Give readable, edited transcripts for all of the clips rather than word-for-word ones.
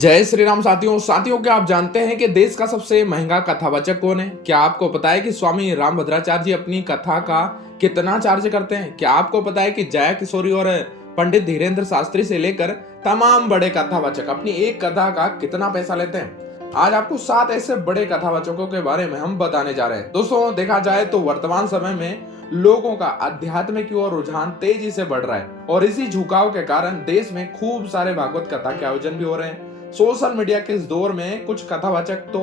जय श्री राम साथियों क्या आप जानते हैं कि देश का सबसे महंगा कथावाचक कौन है? क्या आपको पता है कि स्वामी रामभद्राचार्य जी अपनी कथा का कितना चार्ज करते हैं? क्या आपको पता है कि जया किशोरी और पंडित धीरेन्द्र शास्त्री से लेकर तमाम बड़े कथावाचक अपनी एक कथा का कितना पैसा लेते हैं? आज आपको 7 ऐसे बड़े कथावाचकों के बारे में हम बताने जा रहे हैं। दोस्तों, देखा जाए तो वर्तमान समय में लोगों का अध्यात्म की ओर रुझान तेजी से बढ़ रहा है और इसी झुकाव के कारण देश में खूब सारे भागवत कथा के आयोजन भी हो रहे हैं। सोशल मीडिया के इस दौर में कुछ कथावाचक तो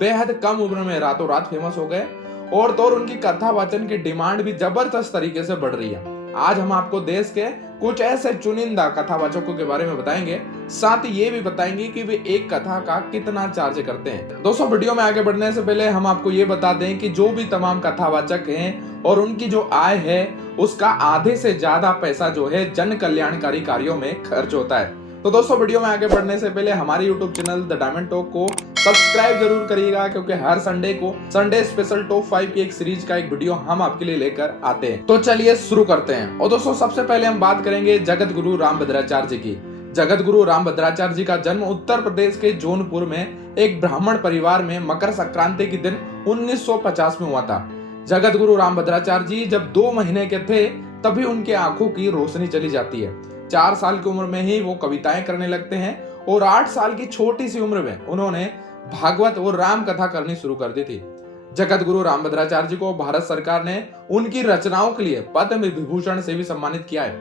बेहद कम उम्र में रातों रात फेमस हो गए और तो उनकी कथा वाचन की डिमांड भी जबरदस्त तरीके से बढ़ रही है। आज हम आपको देश के कुछ ऐसे चुनिंदा कथावाचकों के बारे में बताएंगे, साथ ही ये भी बताएंगे कि वे एक कथा का कितना चार्ज करते हैं। दोस्तों, वीडियो में आगे बढ़ने से पहले हम आपको ये बता दें कि जो भी तमाम कथावाचक हैं और उनकी जो आय है उसका आधे से ज्यादा पैसा जो है जन कल्याणकारी कार्यों में खर्च होता है। तो दोस्तों, वीडियो में आगे बढ़ने से पहले हमारे YouTube channel the diamond talk को सब्सक्राइब जरूर करिएगा, क्योंकि हर संडे को संडे स्पेशल टॉप 5 की एक सीरीज का एक वीडियो हम आपके लिए लेकर आते हैं। तो चलिए शुरू करते हैं। और दोस्तों, सबसे पहले हम बात करेंगे जगत गुरु रामभद्राचार्य जी की। जगत गुरु रामभद्राचार्य जी का जन्म उत्तर प्रदेश के जौनपुर में एक ब्राह्मण परिवार में मकर संक्रांति के दिन 1950 में हुआ था। जगत गुरु रामभद्राचार्य जी जब 2 महीने के थे तभी उनकी आंखों की रोशनी चली जाती है। 4 साल की उम्र में ही वो कविताएं करने लगते हैं और 8 साल की छोटी सी उम्र में उन्होंने भागवत और राम कथा करनी शुरू कर दी थी। जगत गुरु रामभद्राचार्य जी को भारत सरकार ने उनकी रचनाओं के लिए पद्म विभूषण से भी सम्मानित किया है।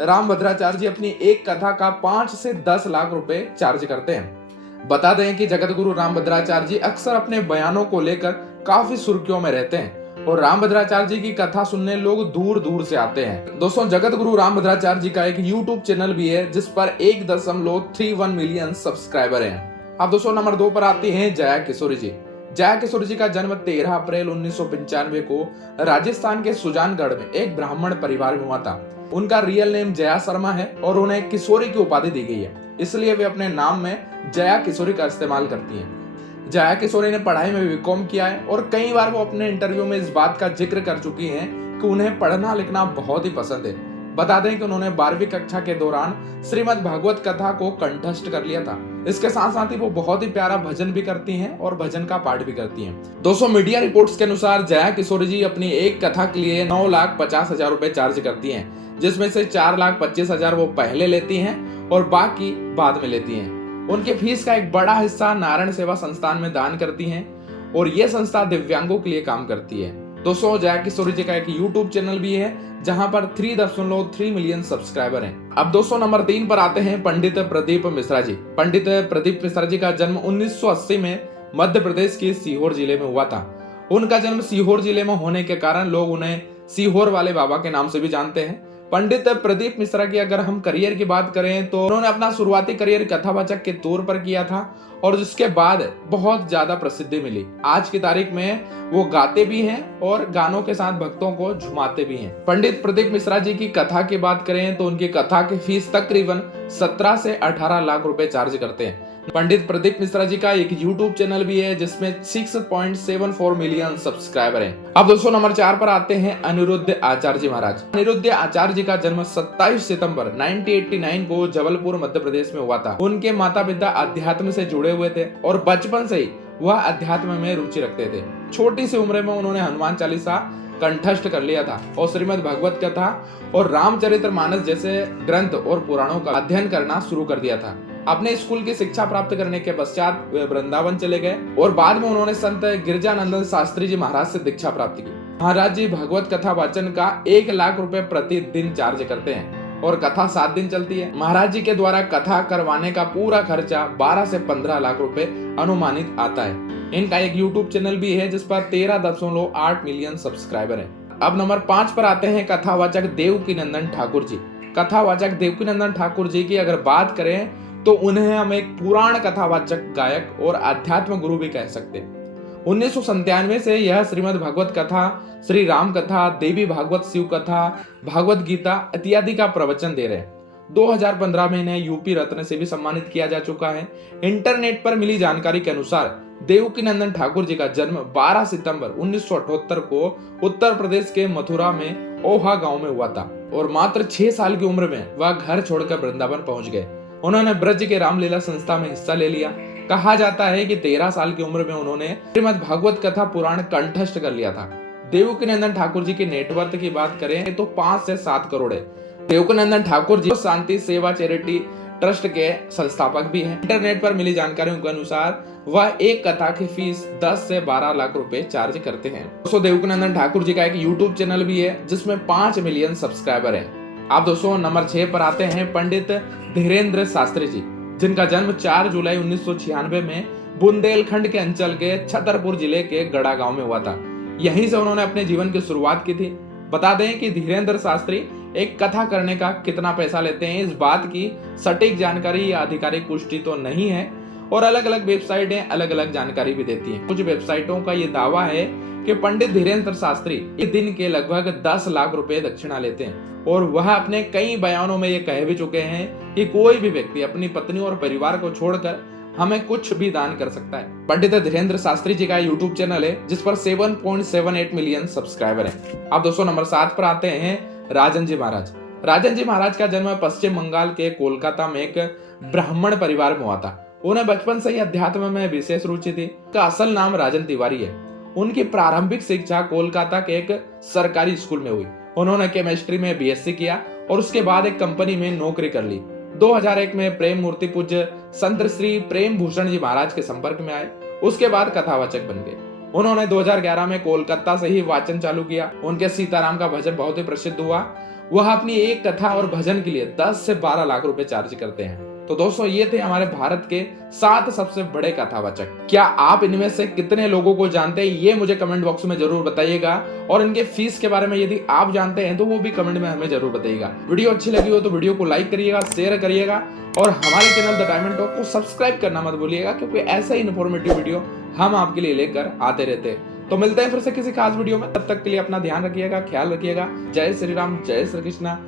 रामभद्राचार्य जी अपनी एक कथा का 5 से 10 लाख रुपए चार्ज करते हैं। बता दें कि जगत गुरु रामभद्राचार्य जी अक्सर अपने बयानों को लेकर काफी सुर्खियों में रहते हैं और रामभद्राचार्य जी की कथा सुनने लोग दूर दूर से आते हैं। दोस्तों, जगत गुरु रामभद्राचार्य जी का एक YouTube चैनल भी है जिस पर 1.31 मिलियन सब्सक्राइबर हैं। अब दोस्तों, नंबर 2 पर आती हैं जया किशोरी जी। जया किशोरी जी का जन्म 13 अप्रैल 1995 को राजस्थान के सुजानगढ़ में एक ब्राह्मण परिवार में हुआ था। उनका रियल नेम जया शर्मा है और उन्हें किशोरी की उपाधि दी गई है, इसलिए वे अपने नाम में जया किशोरी का इस्तेमाल करती हैं। जया किशोरी ने पढ़ाई में बीकॉम किया है और कई बार वो अपने इंटरव्यू में इस बात का जिक्र कर चुकी हैं कि उन्हें पढ़ना लिखना बहुत ही पसंद है। बता दें कि उन्होंने 12वीं कक्षा के दौरान श्रीमद् भागवत कथा को कंठस्थ कर लिया था। इसके साथ साथ ही वो बहुत ही प्यारा भजन भी करती हैं और भजन का पाठ भी करती हैं। दोस्तों, मीडिया रिपोर्ट्स के अनुसार जया किशोरी जी अपनी एक कथा के लिए 9,50,000 रुपए चार्ज करती हैं, जिसमें से 4,25,000 वो पहले लेती हैं और बाकी बाद में लेती हैं। उनके फीस का एक बड़ा हिस्सा नारायण सेवा संस्थान में दान करती हैं और यह संस्था दिव्यांगों के लिए काम करती है। दोस्तों, जया किशोरी जी का एक YouTube चैनल भी है जहां पर 3.3 मिलियन सब्सक्राइबर हैं। अब दोस्तों, नंबर 3 पर आते हैं पंडित प्रदीप मिश्रा जी। पंडित प्रदीप मिश्रा जी का जन्म 1980 में मध्य प्रदेश के सीहोर जिले में हुआ था। उनका जन्म सीहोर जिले में होने के कारण लोग उन्हें सीहोर वाले बाबा के नाम से भी जानते हैं। पंडित प्रदीप मिश्रा की अगर हम करियर की बात करें तो उन्होंने अपना शुरुआती करियर कथावाचक के तौर पर किया था और जिसके बाद बहुत ज्यादा प्रसिद्धि मिली। आज की तारीख में वो गाते भी हैं और गानों के साथ भक्तों को झुमाते भी हैं। पंडित प्रदीप मिश्रा जी की कथा की बात करें तो उनकी कथा की फीस तकरीबन 17 से 18 लाख रुपए चार्ज करते हैं। पंडित प्रदीप मिश्रा जी का एक YouTube चैनल भी है जिसमें 6.74 मिलियन सब्सक्राइबर हैं। अब दोस्तों, नंबर 4 पर आते हैं अनिरुद्ध आचार्य जी महाराज। अनिरुद्ध आचार्य जी का जन्म 27 सितंबर 1989 को जबलपुर मध्य प्रदेश में हुआ था। उनके माता पिता अध्यात्म से जुड़े हुए थे और बचपन से ही वह अध्यात्म में रुचि रखते थे। छोटी सी उम्र में उन्होंने हनुमान चालीसा कंठस्थ कर लिया था और श्रीमद् भागवत कथा और रामचरितमानस जैसे ग्रंथ और पुराणों का अध्ययन करना शुरू कर दिया था। अपने स्कूल की शिक्षा प्राप्त करने के पश्चात वे वृंदावन चले गए और बाद में उन्होंने संत गिरजानंदन शास्त्री जी महाराज से दीक्षा प्राप्त की। महाराज जी भागवत कथा वाचन का 1 लाख रुपए प्रतिदिन चार्ज करते हैं और कथा 7 दिन चलती है। महाराज जी के द्वारा कथा करवाने का पूरा खर्चा 12 से 15 लाख रुपए अनुमानित आता है। इनका एक YouTube चैनल भी है जिस पर 13.8 मिलियन सब्सक्राइबर है। अब नंबर 5 पर आते हैं कथावाचक देवकीनंदन ठाकुर जी। कथावाचक देवकीनंदन ठाकुर जी की अगर बात करें तो उन्हें हम एक पुराण कथावाचक, गायक और आध्यात्म गुरु भी कह सकते हैं। 1997 से यह श्रीमद् भागवत कथा, श्री राम कथा, देवी भागवत, शिव कथा, भागवत गीता इत्यादि का प्रवचन दे रहे हैं। 2015 में इन्हें यूपी रत्न से भी सम्मानित किया जा चुका है। इंटरनेट पर मिली जानकारी के अनुसार देवकीनंदन ठाकुर जी का जन्म 12 सितंबर 1978 को उत्तर प्रदेश के मथुरा में ओहा गांव में हुआ था और मात्र 6 साल की उम्र में वह घर छोड़कर वृंदावन पहुंच गए। उन्होंने ब्रज के रामलीला संस्था में हिस्सा ले लिया। कहा जाता है कि 13 साल की उम्र में उन्होंने श्रीमद् भागवत कथा पुराण कंठस्थ कर लिया था। देवकीनंदन ठाकुर जी की नेटवर्थ की बात करें तो 5 से 7 करोड़ है। देवकीनंदन ठाकुर जी शांति सेवा चैरिटी ट्रस्ट के संस्थापक भी हैं। इंटरनेट पर मिली जानकारियों के अनुसार वह एक कथा की फीस 10 से 12 लाख रुपए चार्ज करते हैं। दोस्तों देवकीनंदन ठाकुर जी का एक यूट्यूब चैनल भी है जिसमें 5 मिलियन सब्सक्राइबर है। आप दोस्तों नंबर 6 पर आते हैं पंडित धीरेन्द्र शास्त्री जी, जिनका जन्म 4 जुलाई 1996 में बुंदेलखंड के अंचल के छतरपुर जिले के गड़ा गांव में हुआ था। यहीं से उन्होंने अपने जीवन की शुरुआत की थी। बता दें कि धीरेन्द्र शास्त्री एक कथा करने का कितना पैसा लेते हैं, इस बात की सटीक जानकारी या आधिकारिक पुष्टि तो नहीं है और अलग अलग वेबसाइटें अलग अलग जानकारी भी देती हैं। कुछ वेबसाइटों का ये दावा है कि पंडित धीरेन्द्र शास्त्री एक दिन के लगभग 10 लाख रुपए दक्षिणा लेते हैं और वह अपने कई बयानों में ये कह भी चुके हैं कि कोई भी व्यक्ति अपनी पत्नी और परिवार को छोड़कर हमें कुछ भी दान कर सकता है। पंडित धीरेन्द्र शास्त्री जी का यूट्यूब चैनल है जिस पर 7.78 मिलियन सब्सक्राइबर है। अब दोस्तों नंबर 7 पर आते हैं राजन जी महाराज। राजन जी महाराज का जन्म पश्चिम बंगाल के कोलकाता में एक ब्राह्मण परिवार में हुआ था। उन्हें बचपन से ही अध्यात्म में विशेष रुचि थी। उनका असल नाम राजन तिवारी है। उनकी प्रारंभिक शिक्षा कोलकाता के एक सरकारी स्कूल में हुई। उन्होंने केमिस्ट्री में बीएससी किया और उसके बाद एक कंपनी में नौकरी कर ली। 2001 में प्रेम मूर्ति पूज्य संत श्री प्रेम भूषण जी महाराज के संपर्क में आए। उसके बाद कथावाचक बन गए। उन्होंने 2011 में कोलकाता से ही वाचन चालू किया। उनके सीताराम का भजन बहुत ही प्रसिद्ध हुआ। वह अपनी एक कथा और भजन के लिए 10 से 12 लाख रुपए चार्ज करते हैं। तो दोस्तों ये थे हमारे भारत के 7 सबसे बड़े कथावाचक। क्या आप इनमें से कितने लोगों को जानते हैं ये मुझे कमेंट बॉक्स में जरूर बताइएगा और इनके फीस के बारे में यदि आप जानते हैं तो वो भी कमेंट में हमें जरूर बताइएगा। वीडियो अच्छी लगी हो तो वीडियो को लाइक करिएगा, शेयर करिएगा और हमारे चैनल द डायमंड टॉक को सब्सक्राइब करना मत भूलिएगा, क्योंकि ऐसे ही इन्फॉर्मेटिव वीडियो हम आपके लिए लेकर आते रहते हैं। तो मिलते हैं फिर से किसी खास वीडियो में। तब तक के लिए अपना ध्यान रखिएगा, ख्याल रखिएगा। जय श्री राम, जय श्री कृष्णा,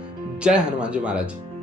जय हनुमान जी महाराज।